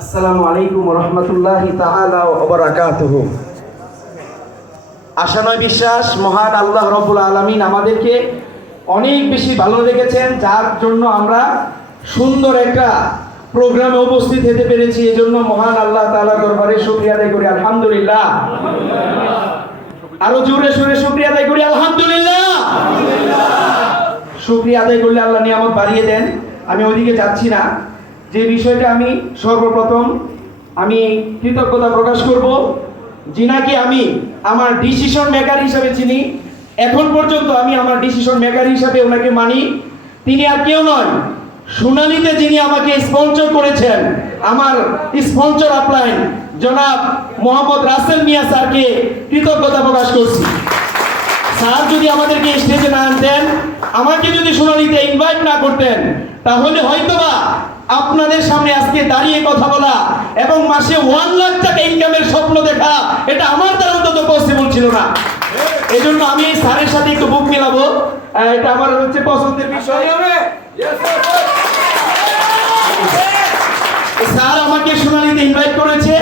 আসসালামু আলাইকুম ওয়া রাহমাতুল্লাহি তাআলা ওয়া বারাকাতুহু। আশা নয় বিশ্বাস, মহান আল্লাহ রাব্বুল আলামিন আমাদেরকে অনেক বেশি ভালো রেখেছেন, যার জন্য আমরা সুন্দর একটা প্রোগ্রামে উপস্থিত হতে পেরেছি। এজন্য মহান আল্লাহ তাআলার দরবারে শুকরিয়া আদায় করি আলহামদুলিল্লাহ। আরো জোরে সোরে শুকরিয়া আদায় করি আলহামদুলিল্লাহ। শুকরিয়া আদায় করলে আল্লাহ নিয়ামত বাড়িয়ে দেন। আমি ওইদিকে যাচ্ছি না। যে বিষয়টা আমি সর্বপ্রথম কৃতজ্ঞতা প্রকাশ করব, যিনাকে আমি আমার ডিসিশন মেকার হিসাবে চিনি, এখন পর্যন্ত আমি আমার ডিসিশন মেকার হিসাবে ওনাকে মানি। তিনি আর কেউ নয়, সোনালীতে যিনি আমাকে স্পন্সর করেছেন, আমার স্পন্সর আপলাইন জনাব মোহাম্মদ রাসেল মিয়া স্যারকে কৃতজ্ঞতা প্রকাশ করছি। স্যার যদি আমাদেরকে স্টেজে না আনতেন, আমাকে যদি সোনালীতে ইনভাইট না করতেন, তাহলে হয়তোবা আপনাদের সামনে আজকে দাঁড়িয়ে কথা বলা এবং মাসে 1 লাখ টাকা ইনকামের স্বপ্ন দেখা, এটা আমার দ্বারা অন্তত পসিবল ছিল না। এজন্য আমি এই স্যারের সাথে একটু বুক মেলাবো, এটা আমার হচ্ছে পছন্দের বিষয়। স্যার আমাকে সোনালীতে ইনভাইট করেছে।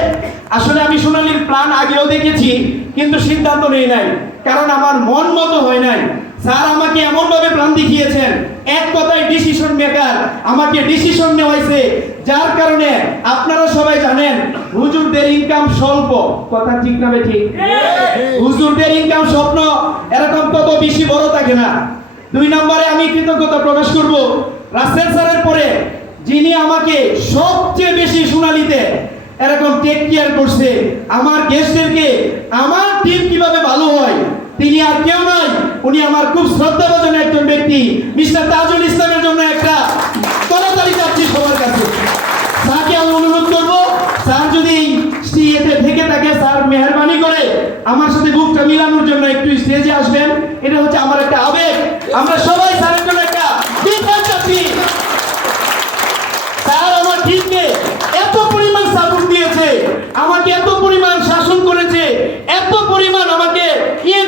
আসলে আমি সোনালীর প্ল্যান আগেও দেখেছি, কিন্তু সিদ্ধান্ত নেই নাই, কারণ আমার মন মতো হয় নাই। স্যার আমাকে এমন ভাবে প্ল্যান দেখিয়েছেন, এক কথায় ডিসিশন মেকার, আমাকে ডিসিশন নেওয়াইছে, যার কারণে আপনারা সবাই জানেন হুজুরদের ইনকাম স্বল্প। কথা ঠিক না ঠিক? হুজুরদের ইনকাম স্বপ্ন এরকম তত বেশি বড় থাকে না। 2 নম্বরে আমি কৃতজ্ঞতা প্রকাশ করব রাসেল স্যারের পরে, যিনি আমাকে সবচেয়ে বেশি সোনালীতে এরকম টেক কেয়ার করছে, আমার গেস্টদেরকে আমার টিম কিভাবে ভালো হয়, তিনি আর কেউ নয়, উনি আমার খুব শ্রদ্ধাভাজন একজন ব্যক্তি, মিস্টার তাজুল ইসলামের জন্য একটা তাড়াতাড়ি যাচ্ছি সবার কাছে। স্যারকে আমি অনুরোধ করব, স্যার যদি স্টেজে থেকে থাকে, স্যার মেহেরবানি করে আমার সাথে বুকটা মিলানোর জন্য একটু স্টেজে আসবেন। এটা হচ্ছে আমার একটা আবেগ, আমরা সবাই স্যারের জন্য একটা বিশাল চাচ্ছি। স্যার আমার টিমকে এত পরিমাণ সাপোর্ট দিয়েছে, আমাকে এত পরিমাণ শাসন করেছে, এত পরিমাণ আমাকে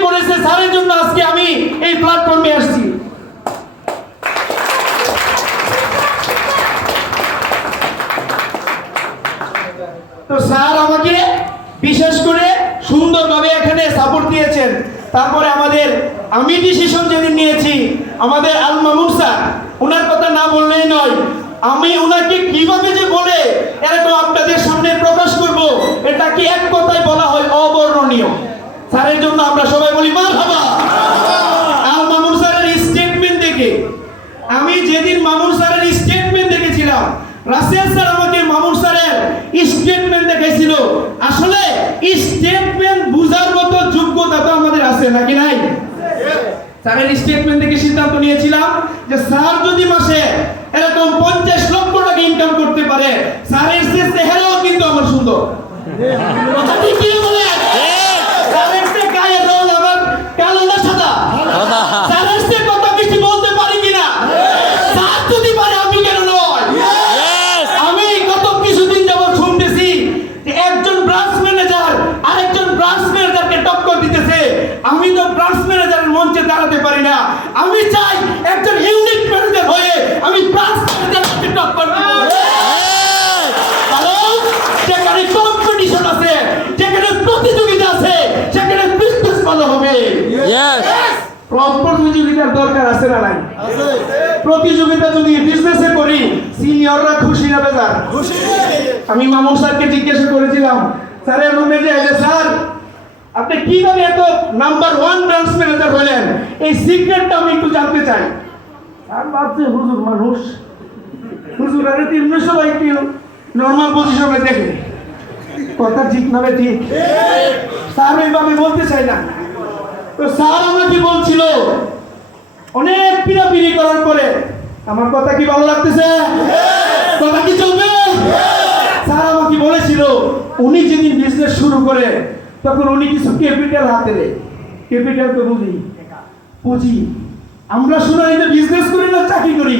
করেছে, স্যারের জন্য আজকে আমি এই প্ল্যাটফর্মে আসছি। তো স্যার আমাকে বিশেষ করে সুন্দরভাবে এখানে সাপোর্ট দিয়েছেন। তারপরে আমি ডিসিশন যেদিন নিয়েছি, আমাদের আল মামুন স্যার, ওনার কথা না বললেই নয়। আমি ওনাকে কিভাবে যে বলে এরকম আপনাদের সামনে প্রকাশ করব, এটা কি এক কথায় বলা হয় অবর্ণনীয়। স্যারের জন্য আমরা সবাই বলি মারহাবা। আল মামুন স্যারের স্টেটমেন্ট দেখে, আমি যেদিন মামুন স্যারের স্টেটমেন্ট দেখেছিলাম, রাসেল স্যার আমাকে মামুন স্যারের স্টেটমেন্ট দেখাইছিল। আসলে স্টেটমেন্ট বুঝার মতো যোগ্যতা তো আমাদের আছে নাকি নাই? স্যারের স্টেটমেন্ট থেকে সিদ্ধান্ত নিয়েছিলাম যে স্যার যদি মাসে এরকম 50 লক্ষ টাকা ইনকাম করতে পারে, স্যারের চেহারাও কিন্তু আমার সুন্দর। কথা ঠিক কি বলে? স্যারের গায়ের রং আমার কালো না সাদা? স্যারের কথা বেশি বলতে পারি কিনা? স্যার যদি পারে, আমি কেন নয়? আমি গত কিছুদিন যাবত শুনতেছি যে একজন ব্রাঞ্চ ম্যানেজার আরেকজন ব্রাঞ্চ ম্যানেজারকে টক্কর দিতেছে। আমি তো ব্রাঞ্চ ম্যানেজারের মঞ্চে দাঁড়াতে পারি না। আমি চাই একজন ইউনিট ম্যানেজার হয়ে আমি ব্রাঞ্চ ম্যানেজারকে টক্কর দিব। কারণ যেখানে কম্পিটিশন আছে, যেখানে প্রতিযোগিতা আছে, সেখানে বিজনেস ভালো হবে। প্রতিযোগিতার দরকার আছে না নাই? প্রতিযোগিতা যদি বিজনেসে করি, সিনিয়ররা খুশি না বেজার? আমি মামুন স্যারকে জিজ্ঞাসা করেছিলাম, স্যারের রুমে যে স্যার আপনি কিভাবে এত নাম্বার 1 ব্রাঞ্চ ম্যানেজার হলেন, এই সিক্রেটটা আমি একটু জানতে চাই। আর ভাবছে হুজুর মানুষ, হুজুর আরে 300 সবাই একটু নর্মাল পজিশনে দেখে। কথা ঠিক না ঠিক? স্যার এইভাবে বলতে চাই না। তো স্যার আমাকে বলছিল, অনেক পিড়াপিড়ি করার পরে, আমার কথা কি ভালো লাগতেছে? কথা কি চলবে? স্যার আমাকে বলেছিল, উনি যেদিন বিজনেস শুরু করে তখন উনি কিছু ক্যাপিটাল হাতে দেয়। ক্যাপিটাল তো বুঝি, পুঁজি। আমরা সোনালীতে বিজনেস করি না চাকরি করি?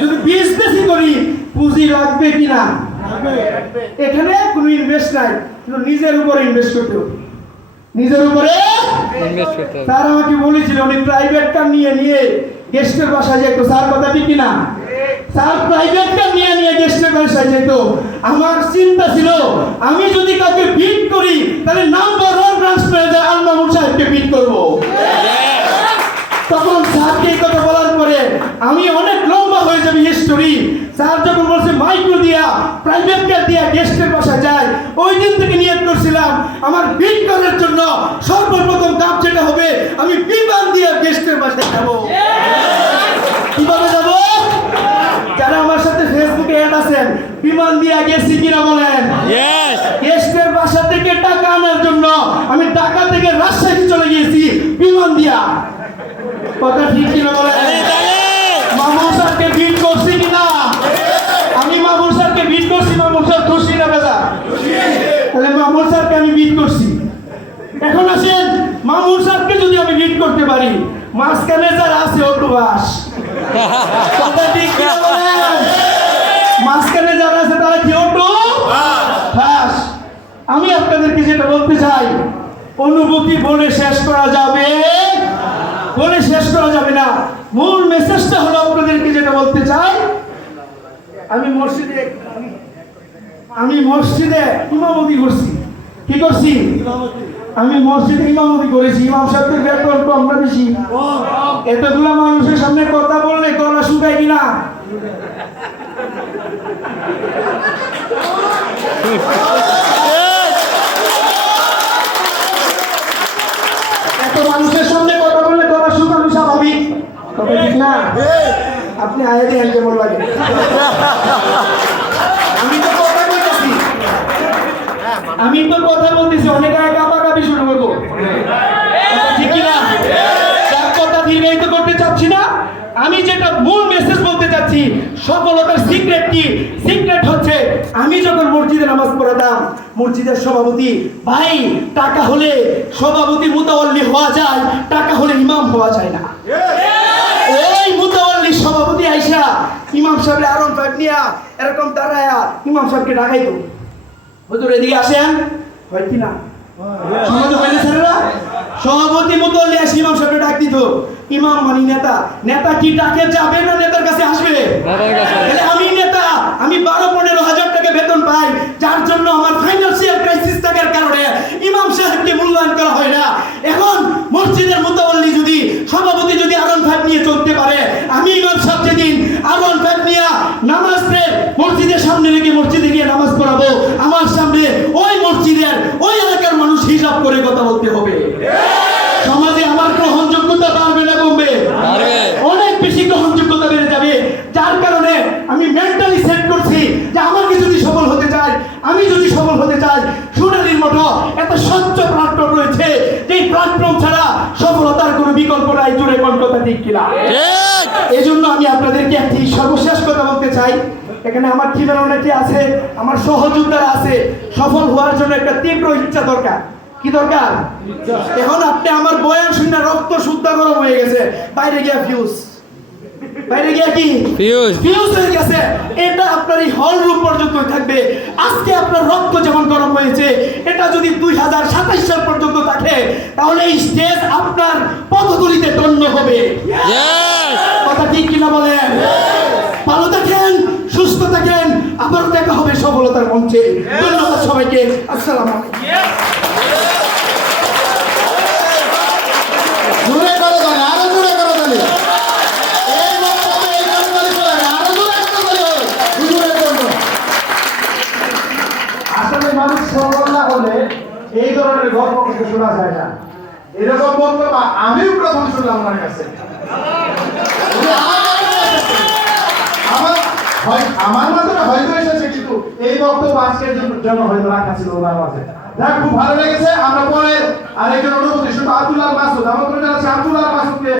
যদি বিজনেসই করি, পুঁজি লাগবে কিনা? এখানে কোনো ইনভেস্ট নাই, কিন্তু নিজের উপরে ইনভেস্ট করতে হবে। নিজের উপরে স্যার আমাকে বলেছিল, উনি প্রাইভেট কার নিয়ে গেস্টের বাসায় যেত। স্যার কথা ঠিক কিনা? স্যার প্রাইভেট কার নিয়ে গেস্টের জলসায় যেত, আমার চিন্তা ছিল আমি যদি কাউকে বিট করি তাহলে number 1 branch manager Al Mamun সাহেবকে বিট করব। তখন স্যারকে এই কথা বলার পরে আমি অনেক লম্বা হয়ে যাবে হিস্টোরি। স্যার যখন বলছে মাইক্রো দিয়া প্রাইভেট কার দিয়া গেস্টের বাসায় যায়, ওই দিন থেকে নিয়ত করছিলাম আমার বিট করার জন্য সর্বপ্রথম কাজ যেটা হবে আমি বিমান দিয়া গেস্টের বাসায় যাব। কিভাবে যাব? যারা আমার সাথে ফেসবুকে অ্যাড আছেন, বিমান দিয়া গেছি কিনা বলেন? গেস্টের বাসা থেকে টাকা আনার জন্য আমি ঢাকা থেকে রাজশাহী চলে গিয়েছি বিমান দিয়া। কথা ঠিক কিনা বলেন? মামুন স্যারকে বিট করছি কিনা? আমি মামুন স্যারকে বিট করছি। মামুন স্যার খুশি না বেজা? তাহলে মামুন স্যারকে আমি বিট করছি। এখন আসেন, মামুন স্যারকে যদি আমি বিট করতে পারি, মাঝখানে যারা আছে অটোবাস, কথা ঠিক কিনা বলেন? মাঝখানে যারা আছে তারা কি অটো বাস? আমি আপনাদেরকে যেটা বলতে চাই, অনুভূতি বলে শেষ করা যাবে, বলে শেষ করা যাবে না। মূল মেসেজটা হলো আপনাদেরকে যেটা বলতে চাই, আমি মসজিদে ইমামতি করছি। কি করছি? আমি মসজিদে ইমামতি করেছি। ইমাম সাহেবের বেতন কম না বেশি? এতগুলা মানুষের সামনে কথা বললে গলা শুকায় কিনা? এত মানুষের সামনে কথা বললে গলা শুকানো স্বাভাবিক, তবে ঠিক না? আপনি আয়া দিয়ে কেমন লাগে? আমি তো কথা বলতেছি, অনেক আগে কাপাকাপি শুরু করবো, ঠিক কিনা? যার কথা দীর্ঘায়িত করতে চাচ্ছি না। আমি যেটা মূল মেসেজ বলতে চাচ্ছি, সফলতার সিক্রেট কি? সিক্রেট হচ্ছে আমি যখন মসজিদে নামাজ পড়াতাম, মসজিদের সভাপতি ভাই, টাকা হলে সভাপতি মুতাওয়াল্লি হওয়া যায়, টাকা হলে ইমাম হওয়া যায় না। ওই মুতাওয়াল্লি সভাপতি আইসা ইমাম সাহেব আরন ফাইভ নিয়া এরকম দাঁড়ায়া ইমাম সাহেবকে ডাকাইতো, হুজুর এদিকে আসেন, হয় কি না? সমাজ হইলে স্যারেরা সভাপতি মুতাওয়াল্লি আসি ইমাম সাহেবকে ডাক দিত। ইমাম মানি নেতা, নেতা কি ডাকে যাবে না নেতার কাছে আসবে? আমি নেতা, আমি 12-15 হাজার টাকা বেতন পাই, যার জন্য আমার ফাইন্যান্সিয়াল ক্রাইসিস থাকার কারণে ইমাম সাহেবকে মূল্যায়ন করা হয় না। এখন মসজিদের মুতাওয়াল্লি যদি, সভাপতি যদি আরন ফাইভ নিয়ে চলতে পারে, আমি ইমাম সাহেব যেদিন আরন ফাইভ নিয়ে নামাজ মসজিদের সামনে রেখে মসজিদে গিয়ে নামাজ পড়াবো, আমার সামনে ওই মসজিদের ওই এলাকার মানুষ হিসাব করে কথা বলতে হবে। সমাজে আমার গ্রহণযোগ্যতা বাড়বে না কমবে? অনেক বেশি গ্রহণযোগ্যতা বেড়ে যাবে। যার কারণে আমি মেন্টালি সেট করছি যে আমাকে যদি সফল হতে চাই, আমি যদি সফল হতে চাই, সোনালীর মতো একটা স্বচ্ছ প্ল্যাটফর্ম রয়েছে, যেই প্ল্যাটফর্ম ছাড়া সফলতার কোনো বিকল্প নাই। জোরে কোন কথা ঠিক কিনা? এই জন্য আমি আপনাদেরকে একটি সর্বশেষ কথা বলতে চাই। এখানে আমার টিমের অনেকে আছে, আমার সহযোদ্ধারা আছে। সফল হওয়ার জন্য একটা তীব্র ইচ্ছা দরকার। কি দরকার? এখন আপনি আমার বয়ান শুনে রক্ত শুদ্ধ গরম হয়ে গেছে, বাইরে গিয়া ফিউজ, বাইরে গিয়া কি ফিউজ হয়ে গেছে। এটা আপনার এই হল রুম পর্যন্তই থাকবে। আজকে আপনার রক্ত যেমন গরম হয়েছে, এটা যদি 2027 সাল পর্যন্ত থাকে, তাহলে এই স্টেজ আপনার পদতলিতে দণ্ড হবে। কথা ঠিক কিনা বলেন? ভালো থাকেন, সুস্থ থাকেন, আবার দেখা হবে সফলতার মঞ্চে। ধন্যবাদ সবাইকে। আসসালামু আলাইকুম। জোরে করো তাহলে, আরো জোরে করো তাহলে। এই বক্তব্য এই কারণে চলে না, আরো জোরে একটা করে হুজুরের জন্য। আসলে মানুষ সফল না হলে এই ধরনের গল্প কিন্তু শোনা যায় না। এরকম বক্তব্য আমিও প্রথম শুনলাম আমার কাছে। আমার মাত্র হয়তো এসেছে, কিন্তু এই বক্তব্য আজকের জন্য হয়তো রাখা ছিল ওনার মাঝে। যাক, খুব ভালো লেগেছে। আমরা পরে আরেকজন অনুভূতি শুধু আব্দুল্লাহ মাসুদ, আমার জানাচ্ছি আব্দুল্লাহ মাসুদকে।